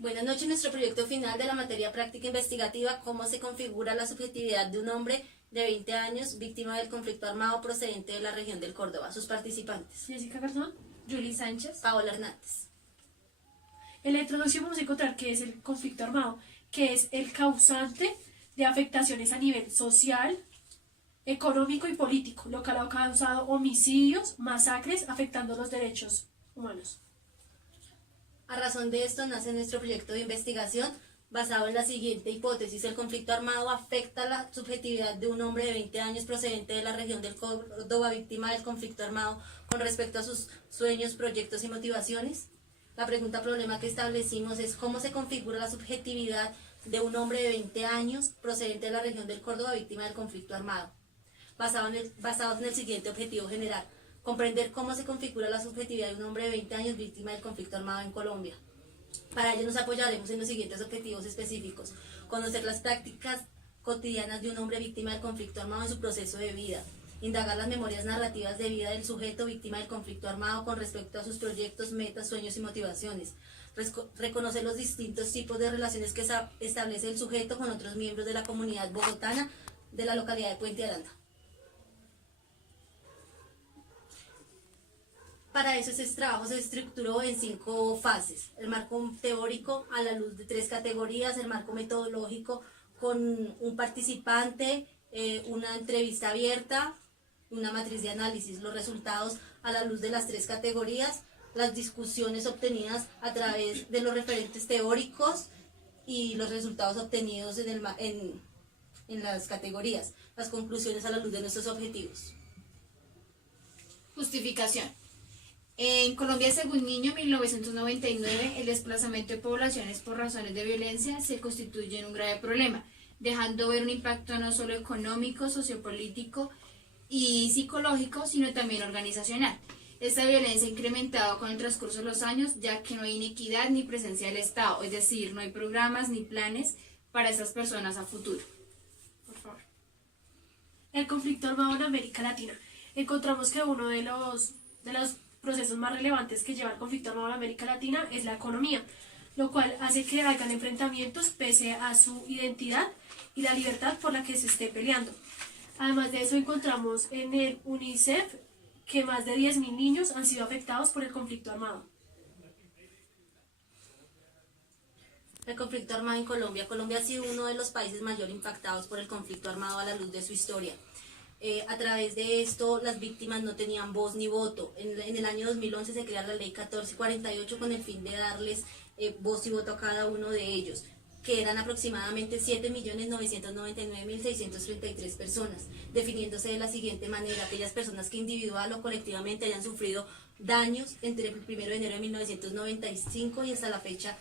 Buenas noches. Nuestro proyecto final de la materia práctica investigativa, cómo se configura la subjetividad de un hombre de 20 años víctima del conflicto armado procedente de la región del Córdoba. Sus participantes: Jessica Garzón, Julie Sánchez, Paola Hernández. en la introducción vamos a encontrar qué es el conflicto armado, que es el causante de afectaciones a nivel social, económico y político, lo que ha causado homicidios, masacres, afectando los derechos humanos. A razón de esto nace nuestro proyecto de investigación basado en la siguiente hipótesis: el conflicto armado afecta la subjetividad de un hombre de 20 años procedente de la región del Córdoba víctima del conflicto armado con respecto a sus sueños, proyectos y motivaciones. La pregunta problema que establecimos es cómo se configura la subjetividad de un hombre de 20 años procedente de la región del Córdoba víctima del conflicto armado, basados en el siguiente objetivo general: comprender cómo se configura la subjetividad de un hombre de 20 años víctima del conflicto armado en Colombia. Para ello nos apoyaremos en los siguientes objetivos específicos: conocer las prácticas cotidianas de un hombre víctima del conflicto armado en su proceso de vida, indagar las memorias narrativas de vida del sujeto víctima del conflicto armado con respecto a sus proyectos, metas, sueños y motivaciones, reconocer los distintos tipos de relaciones que establece el sujeto con otros miembros de la comunidad bogotana de la localidad de Puente Aranda. Para eso este trabajo se estructuró en 5 fases: el marco teórico a la luz de 3 categorías, el marco metodológico con un participante, una entrevista abierta, una matriz de análisis, los resultados a la luz de las 3 categorías, las discusiones obtenidas a través de los referentes teóricos y los resultados obtenidos en las categorías, las conclusiones a la luz de nuestros objetivos. justificación. En Colombia, según Niño, 1999, el desplazamiento de poblaciones por razones de violencia se constituye en un grave problema, dejando ver un impacto no solo económico, sociopolítico y psicológico, sino también organizacional. Esta violencia ha incrementado con el transcurso de los años, ya que no hay inequidad ni presencia del Estado, es decir, no hay programas ni planes para estas personas a futuro. Por favor. El conflicto armado en América Latina. Encontramos que uno de los procesos más relevantes que lleva el conflicto armado en América Latina es la economía, lo cual hace que hayan enfrentamientos pese a su identidad y la libertad por la que se esté peleando. Además de eso, encontramos en el UNICEF que más de 10.000 niños han sido afectados por el conflicto armado. El conflicto armado en Colombia. Colombia ha sido uno de los países mayor impactados por el conflicto armado a la luz de su historia. A través de esto, las víctimas no tenían voz ni voto. En el año 2011 se crea la ley 1448 con el fin de darles voz y voto a cada uno de ellos, que eran aproximadamente 7.999.633 personas, definiéndose de la siguiente manera: aquellas personas que individual o colectivamente hayan sufrido daños entre el 1 de enero de 1995 y hasta la fecha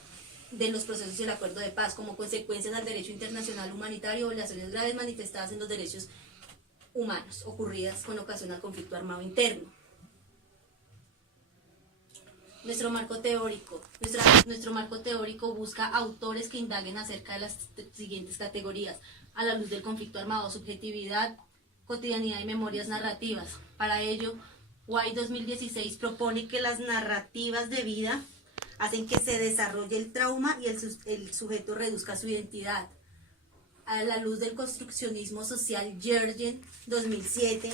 de los procesos y el acuerdo de paz, como consecuencias al derecho internacional humanitario o violaciones graves manifestadas en los derechos humanos ocurridas con ocasión al conflicto armado interno. Nuestro marco teórico busca autores que indaguen acerca de las siguientes categorías a la luz del conflicto armado: subjetividad, cotidianidad y memorias narrativas. Para ello, White 2016 propone que las narrativas de vida hacen que se desarrolle el trauma y el sujeto reduzca su identidad. A la luz del construccionismo social, Yergen 2007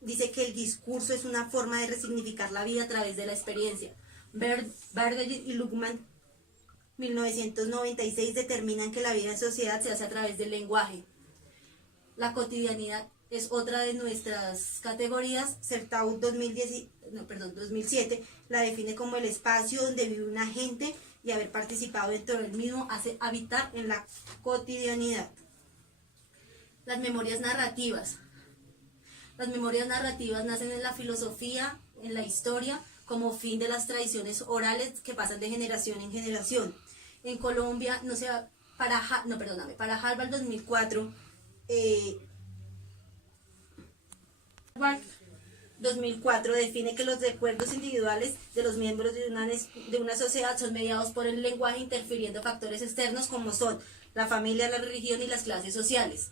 dice que el discurso es una forma de resignificar la vida a través de la experiencia. Berger y Luckman 1996 determinan que la vida en sociedad se hace a través del lenguaje. La cotidianidad es otra de nuestras categorías. Sertaud 2007 la define como el espacio donde vive una gente y haber participado dentro del mismo hace habitar en la cotidianidad. Las memorias narrativas. Las memorias narrativas nacen en la filosofía, en la historia, como fin de las tradiciones orales que pasan de generación en generación. En Colombia, para Harvard 2004, 2004 define que los recuerdos individuales de los miembros de una sociedad son mediados por el lenguaje, interfiriendo factores externos como son la familia, la religión y las clases sociales.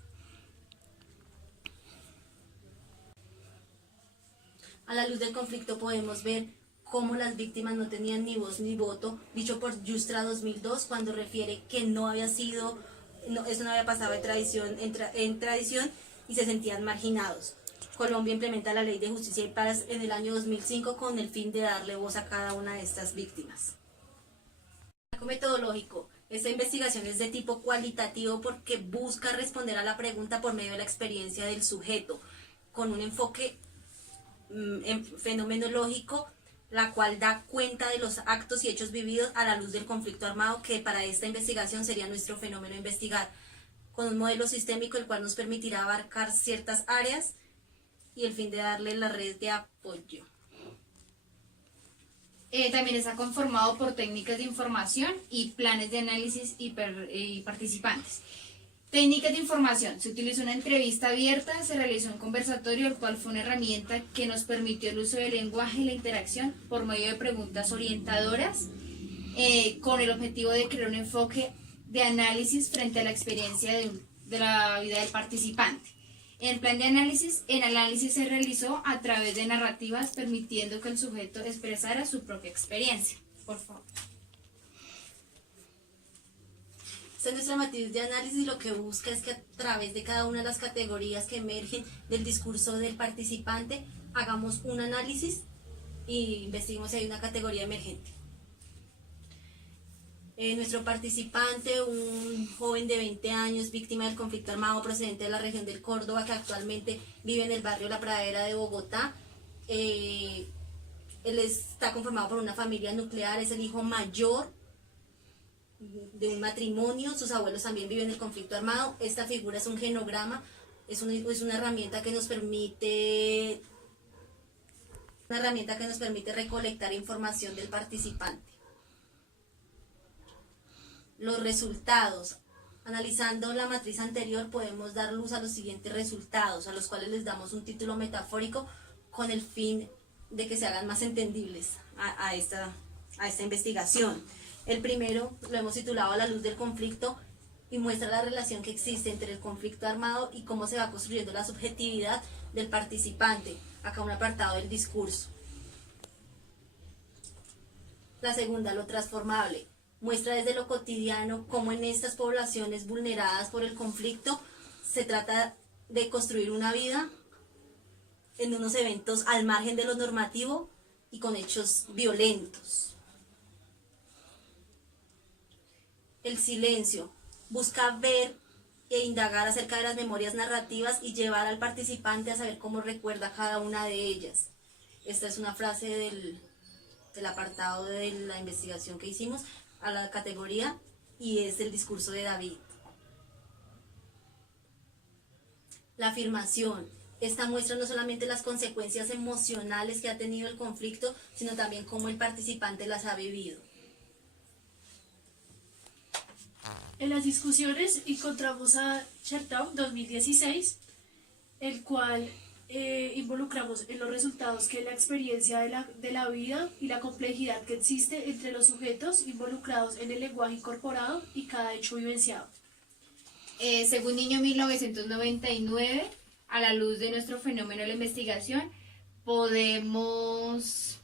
A la luz del conflicto podemos ver cómo las víctimas no tenían ni voz ni voto, dicho por Yustra 2002, cuando refiere que no había sido, eso no había pasado de tradición en tradición y se sentían marginados. Colombia implementa la Ley de Justicia y Paz en el año 2005 con el fin de darle voz a cada una de estas víctimas. Marco metodológico. Esta investigación es de tipo cualitativo porque busca responder a la pregunta por medio de la experiencia del sujeto, con un enfoque fenomenológico, la cual da cuenta de los actos y hechos vividos a la luz del conflicto armado, que para esta investigación sería nuestro fenómeno a investigar, con un modelo sistémico el cual nos permitirá abarcar ciertas áreas y el fin de darle la red de apoyo. También está conformado por técnicas de información y planes de análisis y participantes. Técnicas de información. Se utilizó una entrevista abierta, se realizó un conversatorio, el cual fue una herramienta que nos permitió el uso del lenguaje y la interacción por medio de preguntas orientadoras, con el objetivo de crear un enfoque de análisis frente a la experiencia de la vida del participante. En el plan de análisis, el análisis se realizó a través de narrativas, permitiendo que el sujeto expresara su propia experiencia. Por favor. Esta es nuestra matriz de análisis y lo que busca es que a través de cada una de las categorías que emergen del discurso del participante, hagamos un análisis y investiguemos si hay una categoría emergente. Nuestro participante, un joven de 20 años, víctima del conflicto armado procedente de la región del Córdoba, que actualmente vive en el barrio La Pradera de Bogotá. Él está conformado por una familia nuclear, es el hijo mayor de un matrimonio, sus abuelos también viven en el conflicto armado. Esta figura es un genograma, es una herramienta que nos permite recolectar información del participante. Los resultados. Analizando la matriz anterior podemos dar luz a los siguientes resultados, a los cuales les damos un título metafórico con el fin de que se hagan más entendibles a esta investigación. El primero lo hemos titulado A la luz del conflicto y muestra la relación que existe entre el conflicto armado y cómo se va construyendo la subjetividad del participante. Acá un apartado del discurso. La segunda, lo transformable. Muestra desde lo cotidiano cómo en estas poblaciones vulneradas por el conflicto se trata de construir una vida en unos eventos al margen de lo normativo y con hechos violentos. El silencio busca ver e indagar acerca de las memorias narrativas y llevar al participante a saber cómo recuerda cada una de ellas. Esta es una frase del apartado de la investigación que hicimos a la categoría y es el discurso de David. La afirmación. Esta muestra no solamente las consecuencias emocionales que ha tenido el conflicto, sino también cómo el participante las ha vivido. En las discusiones encontramos a Chertow 2016, el cual involucramos en los resultados que la experiencia de la vida y la complejidad que existe entre los sujetos involucrados en el lenguaje incorporado y cada hecho vivenciado. Según Niño 1999, a la luz de nuestro fenómeno de la investigación, podemos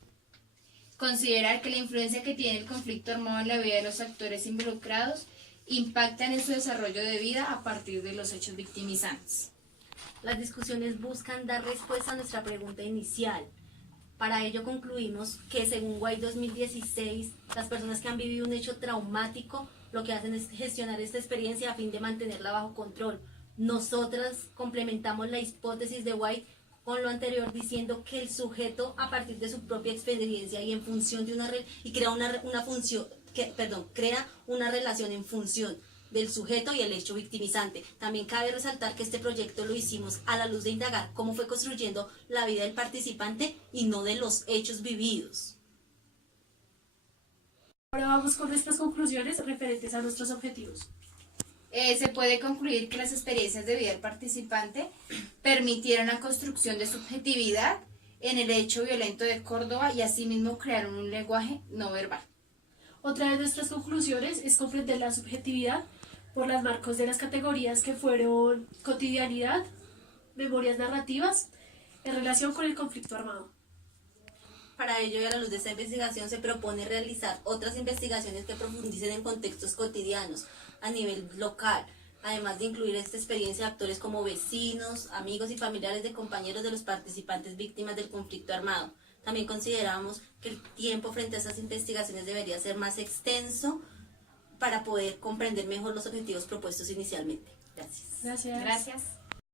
considerar que la influencia que tiene el conflicto armado en la vida de los actores involucrados impactan en su desarrollo de vida a partir de los hechos victimizantes. Las discusiones buscan dar respuesta a nuestra pregunta inicial. Para ello concluimos que según White 2016, las personas que han vivido un hecho traumático lo que hacen es gestionar esta experiencia a fin de mantenerla bajo control. Nosotras complementamos la hipótesis de White con lo anterior diciendo que el sujeto a partir de su propia experiencia y en función de crea una relación en función del sujeto y el hecho victimizante. También cabe resaltar que este proyecto lo hicimos a la luz de indagar cómo fue construyendo la vida del participante y no de los hechos vividos. Ahora vamos con nuestras conclusiones referentes a nuestros objetivos. Se puede concluir que las experiencias de vida del participante permitieron la construcción de subjetividad en el hecho violento de Córdoba y asimismo crearon un lenguaje no verbal. Otra de nuestras conclusiones es comprender la subjetividad por los marcos de las categorías que fueron cotidianidad, memorias narrativas, en relación con el conflicto armado. Para ello y a la luz de esta investigación se propone realizar otras investigaciones que profundicen en contextos cotidianos a nivel local, además de incluir esta experiencia de actores como vecinos, amigos y familiares de compañeros de los participantes víctimas del conflicto armado. También consideramos que el tiempo frente a estas investigaciones debería ser más extenso para poder comprender mejor los objetivos propuestos inicialmente. Gracias. Gracias. Gracias.